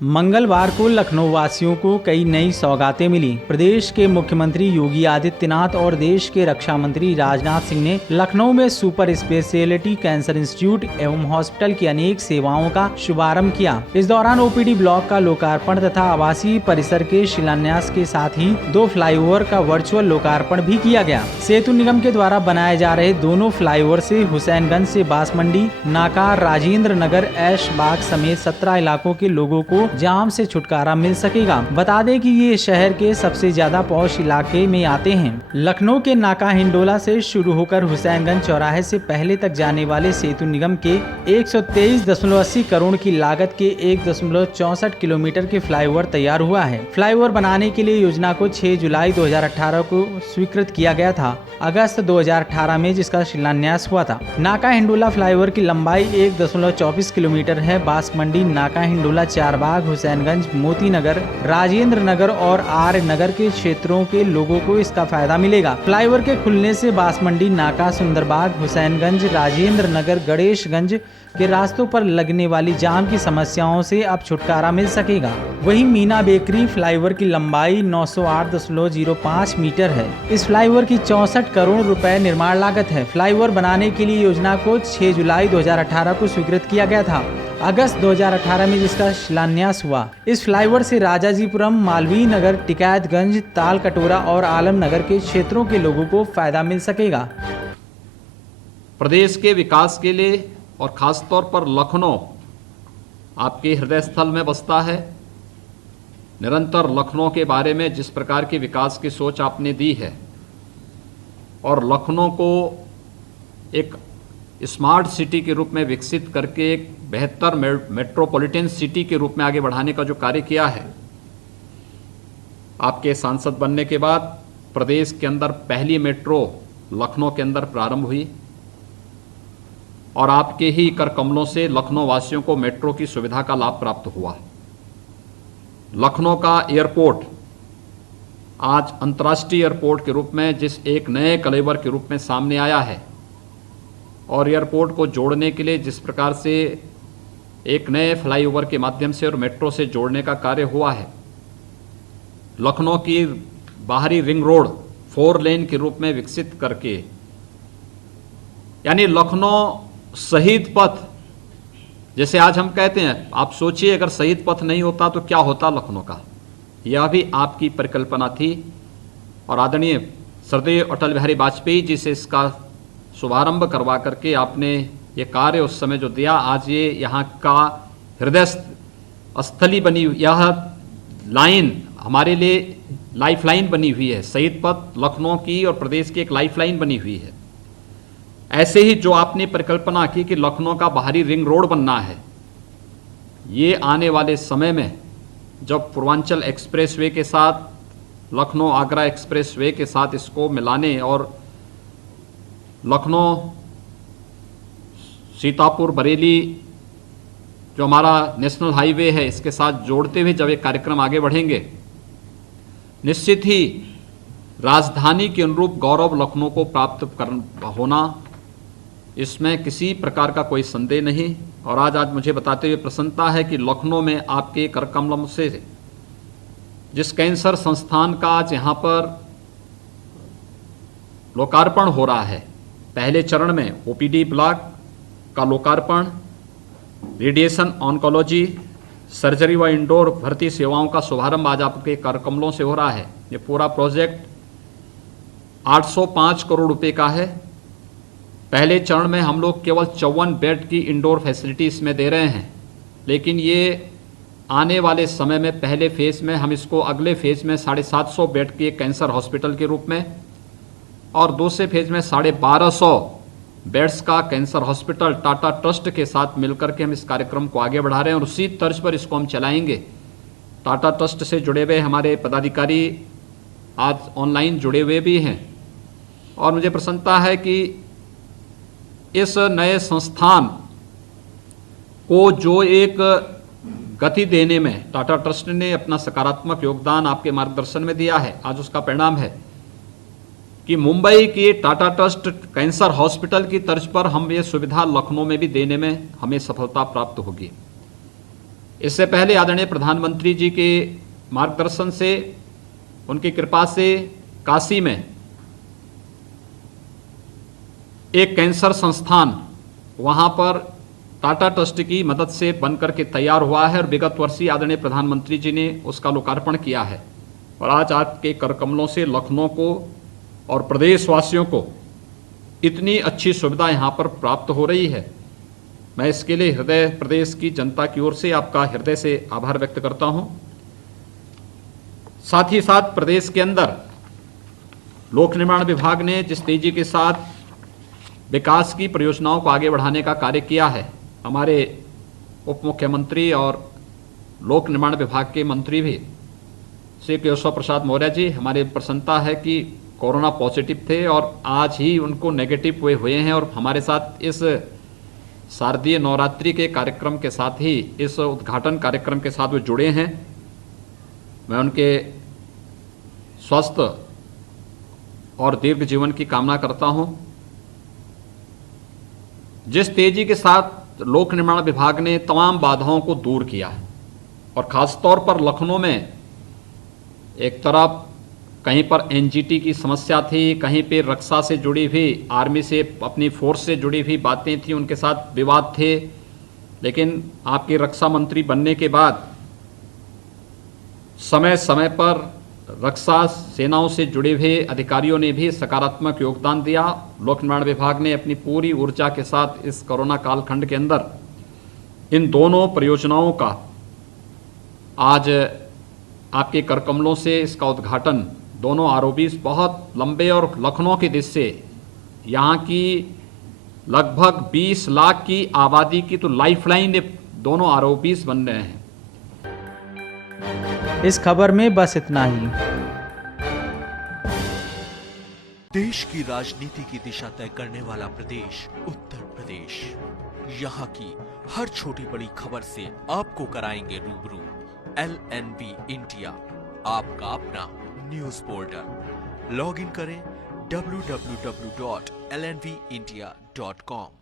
मंगलवार को लखनऊ वासियों को कई नई सौगातें मिली। प्रदेश के मुख्यमंत्री योगी आदित्यनाथ और देश के रक्षा मंत्री राजनाथ सिंह ने लखनऊ में सुपर स्पेशलिटी कैंसर इंस्टीट्यूट एवं हॉस्पिटल की अनेक सेवाओं का शुभारंभ किया। इस दौरान ओपीडी ब्लॉक का लोकार्पण तथा आवासीय परिसर के शिलान्यास के साथ ही 2 फ्लाईओवर का वर्चुअल लोकार्पण भी किया गया। सेतु निगम के द्वारा बनाए जा रहे दोनों फ्लाईओवर से हुसैनगंज से बांसमंडी नाका, राजेंद्र नगर, ऐशबाग समेत 17 इलाकों के लोगों को जाम से छुटकारा मिल सकेगा। बता दें कि ये शहर के सबसे ज्यादा पॉश इलाके में आते हैं। लखनऊ के नाका हिंडोला से शुरू होकर हुसैनगंज चौराहे से पहले तक जाने वाले सेतु निगम के 123.80 करोड़ की लागत के 1.64 किलोमीटर के फ्लाईओवर तैयार हुआ है। फ्लाईओवर बनाने के लिए योजना को 6 जुलाई 2018 को स्वीकृत किया गया था। अगस्त 2018 में जिसका शिलान्यास हुआ था। नाका हिंडोला फ्लाईओवर की लंबाई 1.24 किलोमीटर है। बांसमंडी नाका हिंडोला, चारबाग, हुसैनगंज, मोती नगर, राजेंद्र नगर और आर्य नगर के क्षेत्रों के लोगों को इसका फायदा मिलेगा। फ्लाईओवर के खुलने से बांसमंडी नाका, सुंदरबाग, हुसैनगंज, राजेंद्र नगर, गणेशगंज के रास्तों पर लगने वाली जाम की समस्याओं से अब छुटकारा मिल सकेगा। वहीं मीना बेकरी फ्लाईओवर की लंबाई 908.05 मीटर है। इस फ्लाईओवर की 64 करोड़ रुपए निर्माण लागत है। फ्लाईओवर बनाने के लिए योजना को 6 जुलाई 2018 को स्वीकृत किया गया था। अगस्त 2018 में जिसका शिलान्यास हुआ। इस फ्लाईओवर से राजाजीपुरम, मालवीय नगर, टिकैतगंज, ताल कटोरा और आलम नगर के क्षेत्रों के लोगों को फायदा मिल सकेगा। प्रदेश के विकास के लिए और खासतौर पर लखनऊ आपके हृदय स्थल में बसता है। निरंतर लखनऊ के बारे में जिस प्रकार की विकास की सोच आपने दी है और लखनऊ को एक स्मार्ट सिटी के रूप में विकसित करके एक बेहतर मेट्रोपॉलिटन सिटी के रूप में आगे बढ़ाने का जो कार्य किया है, आपके सांसद बनने के बाद प्रदेश के अंदर पहली मेट्रो लखनऊ के अंदर प्रारंभ हुई और आपके ही कर कमलों से लखनऊ वासियों को मेट्रो की सुविधा का लाभ प्राप्त हुआ। लखनऊ का एयरपोर्ट आज अंतर्राष्ट्रीय एयरपोर्ट के रूप में जिस एक नए कलेवर के रूप में सामने आया है और एयरपोर्ट को जोड़ने के लिए जिस प्रकार से एक नए फ्लाईओवर के माध्यम से और मेट्रो से जोड़ने का कार्य हुआ है, लखनऊ की बाहरी रिंग रोड 4 लेन के रूप में विकसित करके, यानी लखनऊ शहीद पथ जैसे आज हम कहते हैं, आप सोचिए अगर शहीद पथ नहीं होता तो क्या होता लखनऊ का। यह भी आपकी परिकल्पना थी और आदरणीय श्रद्धेय अटल बिहारी वाजपेयी जी से इसका शुभारंभ करवा करके आपने ये कार्य उस समय जो दिया, आज ये यहाँ का हृदय स्थली बनी, यह लाइन हमारे लिए लाइफ लाइन बनी हुई है। शहीद पथ लखनऊ की और प्रदेश की एक लाइफ लाइन बनी हुई है। ऐसे ही जो आपने परिकल्पना की कि लखनऊ का बाहरी रिंग रोड बनना है, ये आने वाले समय में जब पूर्वांचल एक्सप्रेसवे के साथ लखनऊ आगरा एक्सप्रेसवे के साथ इसको मिलाने और लखनऊ सीतापुर बरेली जो हमारा नेशनल हाईवे है इसके साथ जोड़ते हुए जब ये कार्यक्रम आगे बढ़ेंगे, निश्चित ही राजधानी के अनुरूप गौरव लखनऊ को प्राप्त होना, इसमें किसी प्रकार का कोई संदेह नहीं। और आज मुझे बताते हुए प्रसन्नता है कि लखनऊ में आपके करकमलम से जिस कैंसर संस्थान का आज यहाँ पर लोकार्पण हो रहा है, पहले चरण में ओपीडी ब्लॉक का लोकार्पण, रेडिएशन ऑन्कोलॉजी, सर्जरी व इंडोर भर्ती सेवाओं का शुभारंभ आज आपके करकमलों से हो रहा है। ये पूरा प्रोजेक्ट 805 करोड़ रुपए का है। पहले चरण में हम लोग केवल 54 बेड की इंडोर फैसिलिटी इसमें दे रहे हैं, लेकिन ये आने वाले समय में पहले फेज में हम इसको अगले फेज में 750 बेड की एक कैंसर हॉस्पिटल के रूप में और दूसरे फेज में 1250 बेड्स का कैंसर हॉस्पिटल टाटा ट्रस्ट के साथ मिलकर के हम इस कार्यक्रम को आगे बढ़ा रहे हैं और उसी तर्ज पर इसको हम चलाएंगे। टाटा ट्रस्ट से जुड़े हुए हमारे पदाधिकारी आज ऑनलाइन जुड़े हुए भी हैं और मुझे प्रसन्नता है कि इस नए संस्थान को जो एक गति देने में टाटा ट्रस्ट ने अपना सकारात्मक योगदान आपके मार्गदर्शन में दिया है, आज उसका परिणाम है कि मुंबई की टाटा ट्रस्ट कैंसर हॉस्पिटल की तर्ज पर हम ये सुविधा लखनऊ में भी देने में हमें सफलता प्राप्त होगी। इससे पहले आदरणीय प्रधानमंत्री जी के मार्गदर्शन से, उनकी कृपा से काशी में एक कैंसर संस्थान वहां पर टाटा ट्रस्ट की मदद से बनकर के तैयार हुआ है और विगत वर्ष ही आदरणीय प्रधानमंत्री जी ने उसका लोकार्पण किया है। और आज आपके कर कमलों से लखनऊ को और प्रदेशवासियों को इतनी अच्छी सुविधा यहाँ पर प्राप्त हो रही है। मैं इसके लिए हृदय प्रदेश की जनता की ओर से आपका हृदय से आभार व्यक्त करता हूँ। साथ ही साथ प्रदेश के अंदर लोक निर्माण विभाग ने जिस तेजी के साथ विकास की परियोजनाओं को आगे बढ़ाने का कार्य किया है, हमारे उप मुख्यमंत्री और लोक निर्माण विभाग के मंत्री भी श्री केशव प्रसाद मौर्य जी, हमारी प्रसन्नता है कि कोरोना पॉजिटिव थे और आज ही उनको नेगेटिव हुए हैं और हमारे साथ इस शारदीय नवरात्रि के कार्यक्रम के साथ ही इस उद्घाटन कार्यक्रम के साथ वो जुड़े हैं। मैं उनके स्वस्थ और दीर्घ जीवन की कामना करता हूं। जिस तेजी के साथ लोक निर्माण विभाग ने तमाम बाधाओं को दूर किया है और खासतौर पर लखनऊ में एक तरफ कहीं पर एनजीटी की समस्या थी, कहीं पे रक्षा से जुड़ी हुई, आर्मी से अपनी फोर्स से जुड़ी हुई बातें थी, उनके साथ विवाद थे। लेकिन आपके रक्षा मंत्री बनने के बाद समय समय पर रक्षा सेनाओं से जुड़े हुए अधिकारियों ने भी सकारात्मक योगदान दिया। लोक निर्माण विभाग ने अपनी पूरी ऊर्जा के साथ इस कोरोना कालखंड के अंदर इन दोनों परियोजनाओं का आज आपके कर कमलों से इसका उद्घाटन, दोनों आरओबीज बहुत लंबे और लखनऊ की दिशा से यहाँ की लगभग 20 लाख की आबादी की तो लाइफलाइन दोनों आरओबीज बन रहे हैं। इस खबर में बस इतना ही। देश की राजनीति की दिशा तय करने वाला प्रदेश उत्तर प्रदेश। यहाँ की हर छोटी बड़ी खबर से आपको कराएंगे रूबरू। LNV इंडिया, आपका अपना न्यूज पोर्टल। लॉग इन करें www.lnvindia.com।